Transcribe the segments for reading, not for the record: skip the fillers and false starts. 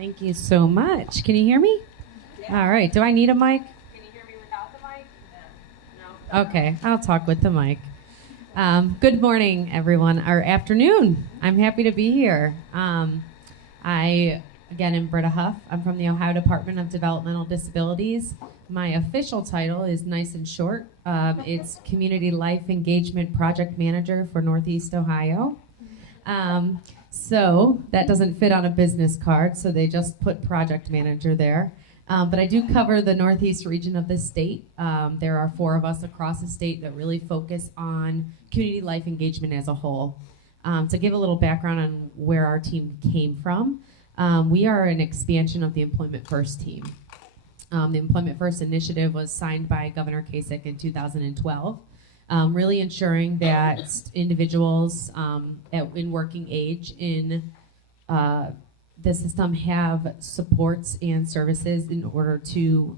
Thank you so much. Can you hear me? Yeah. All right. Do I need a mic? Can you hear me without the mic? No. Okay. I'll talk with the mic. Good morning, everyone, or afternoon. I'm happy to be here. I, again, am Britta Huff. I'm from the Ohio Department of Developmental Disabilities. My official title is nice and short. It's Community Life Engagement Project Manager for Northeast Ohio. So that doesn't fit on a business card, so they just put project manager there. But I do cover the Northeast region of the state. There are 4 of us across the state that really focus on community life engagement as a whole. To give a little background on where our team came from, we are an expansion of the Employment First team. The Employment First initiative was signed by Governor Kasich in 2012, really ensuring that individuals in working age in the system have supports and services in order to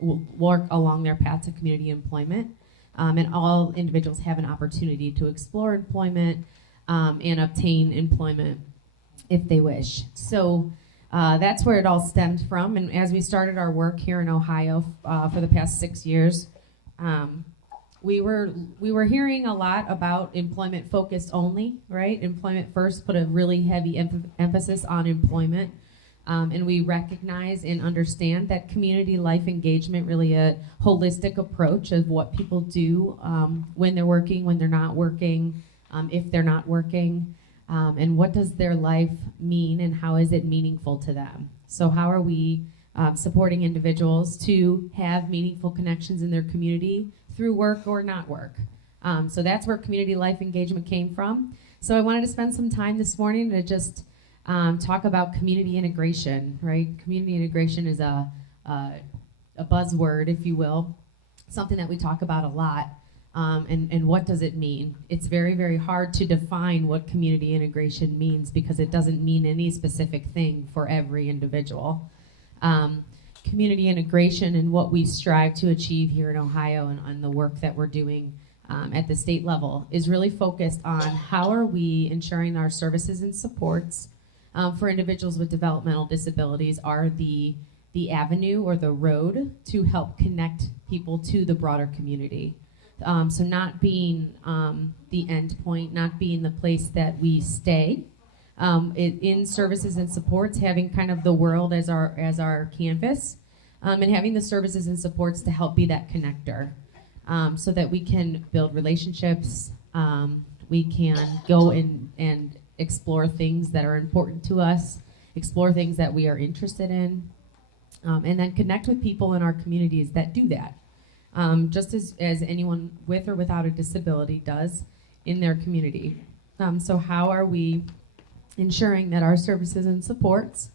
work along their path to community employment. And all individuals have an opportunity to explore employment and obtain employment if they wish. So that's where it all stemmed from. And as we started our work here in Ohio for the past 6 years, we were hearing a lot about employment focused only, right? Employment First put a really heavy emphasis on employment. And we recognize and understand that community life engagement, really a holistic approach of what people do when they're working, when they're not working, if they're not working, and what does their life mean and how is it meaningful to them. So how are we supporting individuals to have meaningful connections in their community through work or not work? So that's where community life engagement came from. So I wanted to spend some time this morning to just talk about community integration, right? Community integration is a buzzword, if you will, something that we talk about a lot. And what does it mean? It's very, very hard to define what community integration means because it doesn't mean any specific thing for every individual. Community integration and what we strive to achieve here in Ohio and the work that we're doing at the state level is really focused on how are we ensuring our services and supports for individuals with developmental disabilities are the avenue or the road to help connect people to the broader community. So not being the end point, not being the place that we stay in services and supports, having kind of the world as our canvas, and having the services and supports to help be that connector, so that we can build relationships, we can go and explore things that are important to us, explore things that we are interested in, and then connect with people in our communities that do that. Just as anyone with or without a disability does in their community. So how are we ensuring that our services and supports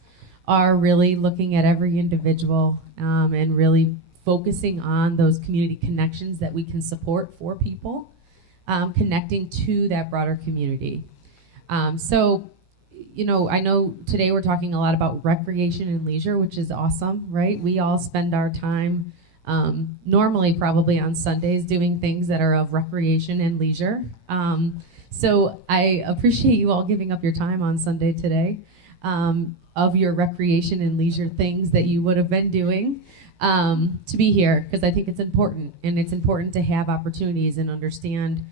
are really looking at every individual and really focusing on those community connections that we can support for people, connecting to that broader community. So, I know today we're talking a lot about recreation and leisure, which is awesome, right? We all spend our time normally probably on Sundays doing things that are of recreation and leisure. So I appreciate you all giving up your time on Sunday today of your recreation and leisure things that you would have been doing to be here, because I think it's important, and it's important to have opportunities and understand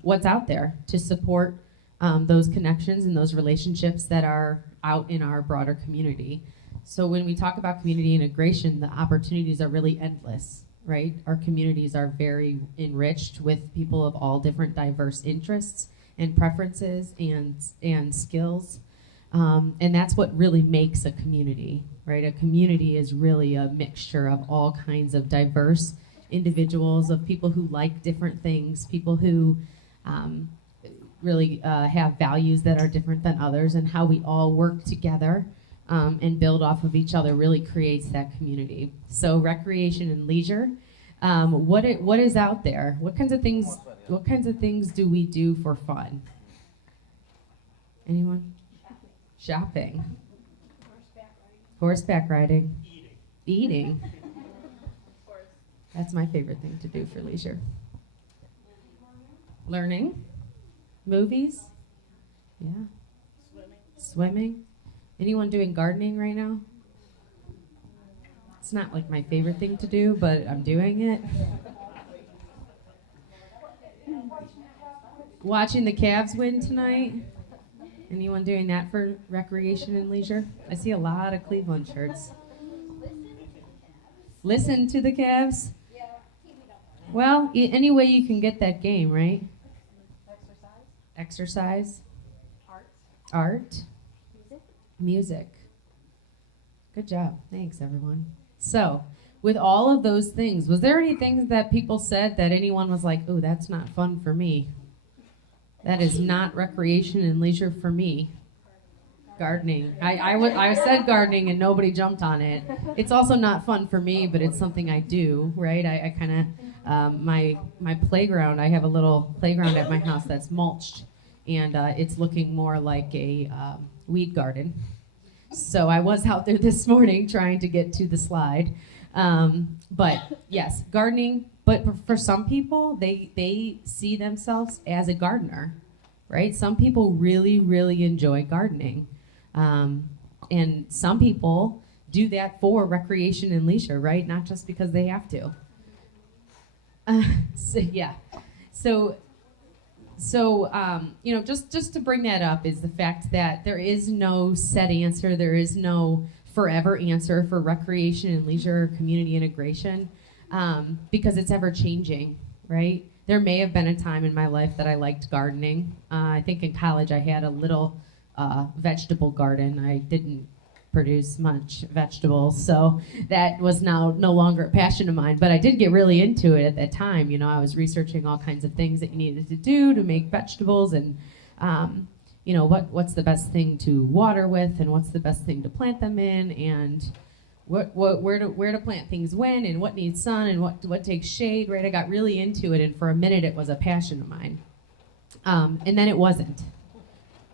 what's out there to support those connections and those relationships that are out in our broader community. So when we talk about community integration, the opportunities are really endless, right? Our communities are very enriched with people of all different diverse interests and preferences and skills. And that's what really makes a community, right? A community is really a mixture of all kinds of diverse individuals, of people who like different things, people who really have values that are different than others, and how we all work together and build off of each other really creates that community. So recreation and leisure, what is out there? What kinds of things do we do for fun? Anyone? Shopping. Horseback riding. Eating. That's my favorite thing to do for leisure. Learning. Movies. Yeah. Swimming. Anyone doing gardening right now? It's not like my favorite thing to do, but I'm doing it. Watching the Cavs win tonight. Anyone doing that for recreation and leisure? I see a lot of Cleveland shirts. Listen to the Cavs? Well, any way you can get that game, right? Exercise. Art. Music. Good job. Thanks, everyone. So, with all of those things, was there any things that people said that anyone was like, oh, that's not fun for me? That is not recreation and leisure for me. Gardening. I said gardening and nobody jumped on it. It's also not fun for me, but it's something I do, right? I kind of, my playground, I have a little playground at my house that's mulched, and it's looking more like a weed garden. So I was out there this morning trying to get to the slide. But yes, gardening, but for some people, they see themselves as a gardener, right? Some people really, really enjoy gardening. And some people do that for recreation and leisure, right? Not just because they have to. Just to bring that up is the fact that there is no set answer. There is no forever answer for recreation and leisure or community integration, because it's ever changing, right? There may have been a time in my life that I liked gardening. I think in college I had a little vegetable garden. I didn't produce much vegetables, so that was now no longer a passion of mine, but I did get really into it at that time. You know, I was researching all kinds of things that you needed to do to make vegetables, and what's the best thing to water with, and what's the best thing to plant them in, and where to plant things when, and what needs sun, and what takes shade, right? I got really into it, and for a minute it was a passion of mine, and then it wasn't.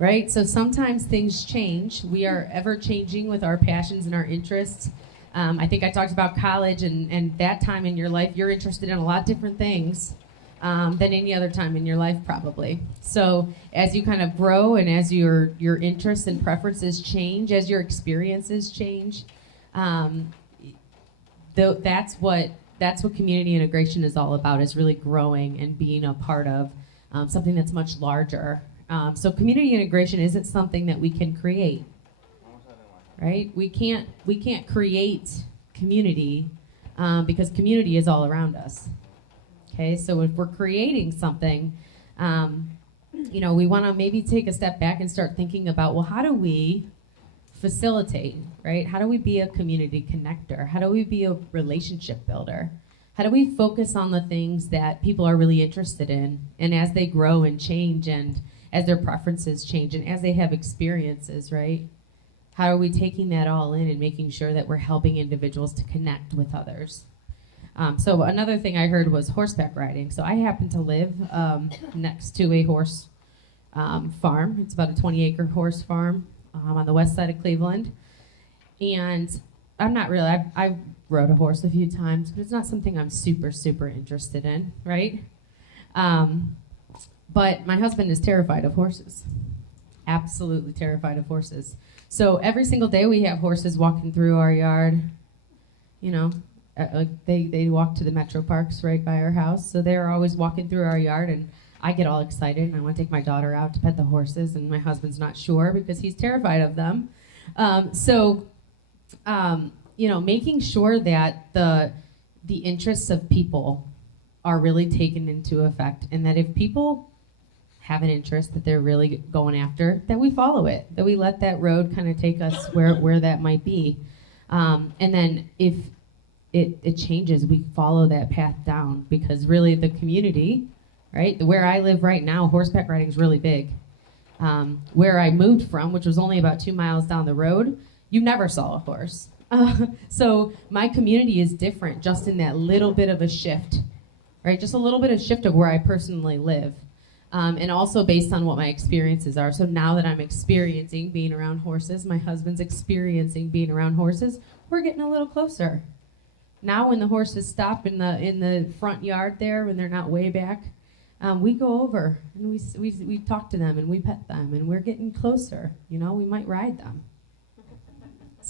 Right? So sometimes things change. We are ever changing with our passions and our interests. I think I talked about college, and that time in your life, you're interested in a lot different things than any other time in your life, probably. So as you kind of grow, and as your interests and preferences change, as your experiences change, that's what community integration is all about, is really growing and being a part of something that's much larger. So community integration isn't something that we can create, right? We can't create community because community is all around us. Okay, so if we're creating something, we want to maybe take a step back and start thinking about, well, how do we facilitate, right? How do we be a community connector? How do we be a relationship builder? How do we focus on the things that people are really interested in, and as they grow and change, and as their preferences change, and as they have experiences, right? How are we taking that all in and making sure that we're helping individuals to connect with others? So another thing I heard was horseback riding. So I happen to live next to a horse farm. It's about a 20-acre horse farm on the west side of Cleveland. And I'm not really, I rode a horse a few times, but it's not something I'm super, super interested in, right? But my husband is terrified of horses. Absolutely terrified of horses. So every single day we have horses walking through our yard. You know, they walk to the metro parks right by our house. So they're always walking through our yard, and I get all excited, and I want to take my daughter out to pet the horses, and my husband's not sure because he's terrified of them. Making sure that the interests of people are really taken into effect, and that if people have an interest that they're really going after, that we follow it, that we let that road kind of take us where that might be. And then if it changes, we follow that path down, because really the community, right, where I live right now, horseback riding is really big. Where I moved from, which was only about 2 miles down the road, you never saw a horse. So my community is different just in that little bit of a shift, right? Just a little bit of shift of where I personally live. And also based on what my experiences are. So now that I'm experiencing being around horses, my husband's experiencing being around horses, we're getting a little closer. Now when the horses stop in the front yard there, when they're not way back, we go over and we talk to them and we pet them, and we're getting closer. You know, we might ride them.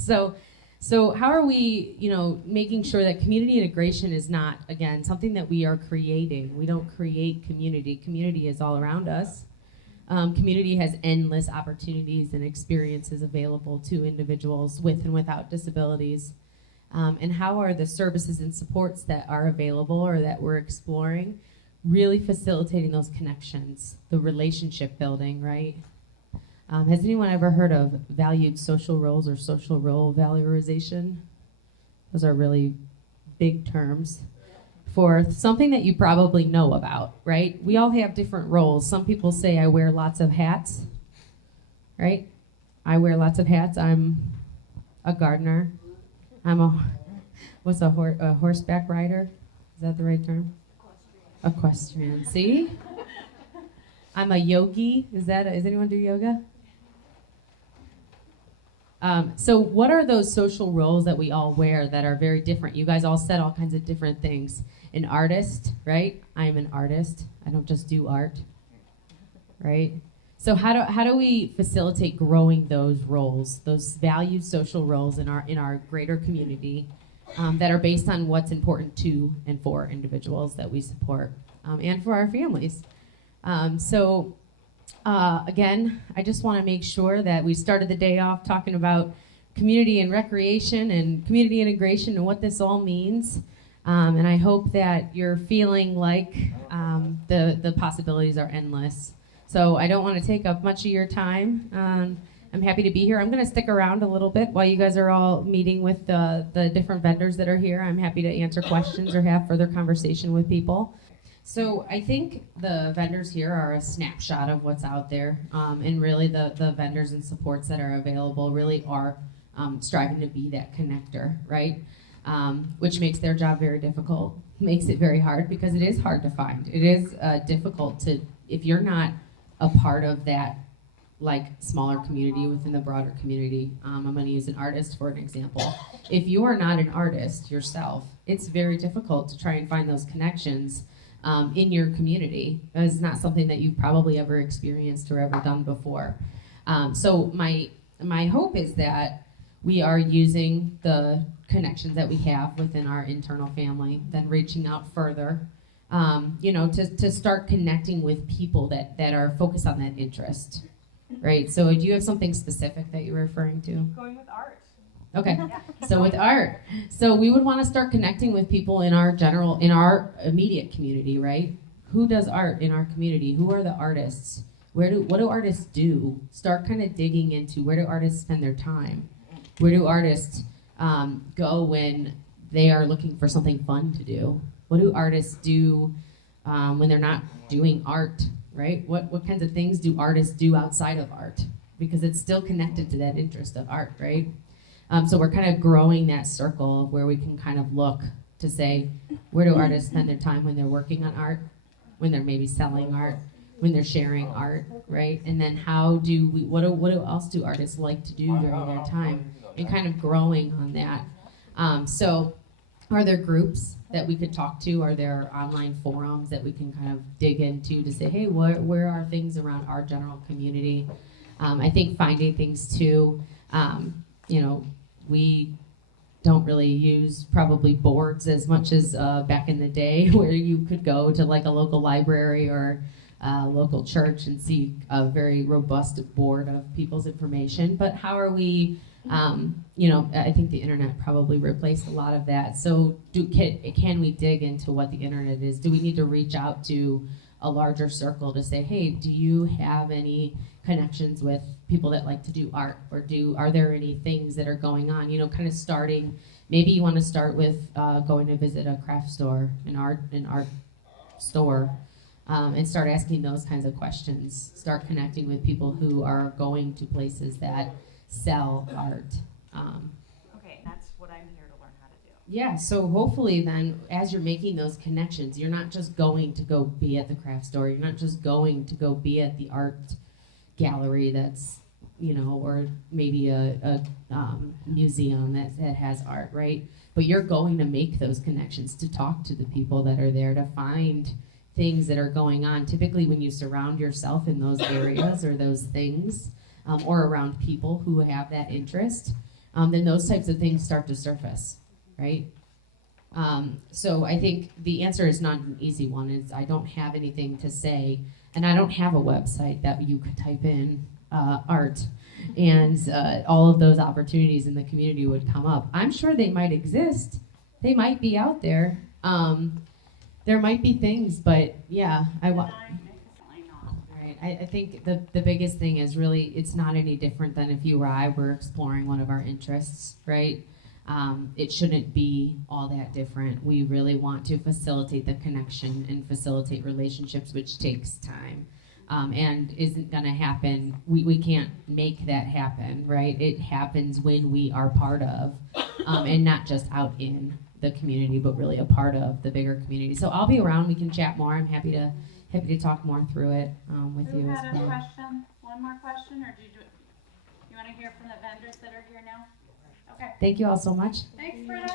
So how are we, making sure that community integration is not, again, something that we are creating? We don't create community. Community is all around us. Community has endless opportunities and experiences available to individuals with and without disabilities. And how are the services and supports that are available or that we're exploring really facilitating those connections, the relationship building, right? Has anyone ever heard of valued social roles or social role valorization? Those are really big terms for something that you probably know about, right? We all have different roles. Some people say, I wear lots of hats, right? I wear lots of hats. I'm a gardener. I'm a horseback rider? Is that the right term? Equestrian. See? I'm a yogi. Does anyone do yoga? So what are those social roles that we all wear that are very different? You guys all said all kinds of different things. An artist, right? I am an artist. I don't just do art, right? So how do we facilitate growing those roles, those valued social roles in our greater community that are based on what's important to and for individuals that we support and for our families? Again, I just want to make sure that we started the day off talking about community and recreation and community integration and what this all means. And I hope that you're feeling like the possibilities are endless. So I don't want to take up much of your time. I'm happy to be here. I'm going to stick around a little bit while you guys are all meeting with the different vendors that are here. I'm happy to answer questions or have further conversation with people. So I think the vendors here are a snapshot of what's out there, and really the vendors and supports that are available really are striving to be that connector, right? Which makes their job very difficult, makes it very hard because it is hard to find. It is difficult to, if you're not a part of that like smaller community within the broader community. I'm going to use an artist for an example. If you are not an artist yourself, it's very difficult to try and find those connections in your community. It's not something that you've probably ever experienced or ever done before. So my hope is that we are using the connections that we have within our internal family, then reaching out further, to start connecting with people that are focused on that interest, right? So do you have something specific that you're referring to? Going with art. Okay, so with art, so we would want to start connecting with people in our immediate community, right? Who does art in our community? Who are the artists? What do artists do? Start kind of digging into where do artists spend their time? Where do artists go when they are looking for something fun to do? What do artists do when they're not doing art, right? What kinds of things do artists do outside of art? Because it's still connected to that interest of art, right? So we're kind of growing that circle of where we can kind of look to say, where do artists spend their time when they're working on art, when they're maybe selling art, when they're sharing art, right? And then what else do artists like to do during their time? And kind of growing on that. So are there groups that we could talk to? Are there online forums that we can kind of dig into to say, hey, where are things around our general community? I think finding things too, we don't really use probably boards as much as back in the day where you could go to like a local library or a local church and see a very robust board of people's information. But how are we, I think the internet probably replaced a lot of that. So can we dig into what the internet is? Do we need to reach out to a larger circle to say, hey, do you have any connections with people that like to do art, or are there any things that are going on, kind of starting, maybe you want to start with going to visit a craft store, an art store, and start asking those kinds of questions, start connecting with people who are going to places that sell art. Okay, that's what I'm here to learn how to do. Yeah, so hopefully then, as you're making those connections, you're not just going to go be at the craft store, you're not just going to go be at the art gallery that's, or maybe a museum that has art, right? But you're going to make those connections to talk to the people that are there, to find things that are going on. Typically when you surround yourself in those areas or those things, or around people who have that interest, then those types of things start to surface, right? So I think the answer is not an easy one. I don't have anything to say, and I don't have a website that you could type in art, and all of those opportunities in the community would come up. I'm sure they might exist. They might be out there. There might be things, but yeah, right. I think the biggest thing is really it's not any different than if you or I were exploring one of our interests, right? It shouldn't be all that different. We really want to facilitate the connection and facilitate relationships, which takes time. And isn't going to happen. We can't make that happen, right? It happens when we are part of, and not just out in the community, but really a part of the bigger community. So I'll be around. We can chat more. I'm happy to talk more through it with you as well. Who had a question? One more question, or you want to hear from the vendors that are here now? Okay. Thank you all so much. Thanks, Britta.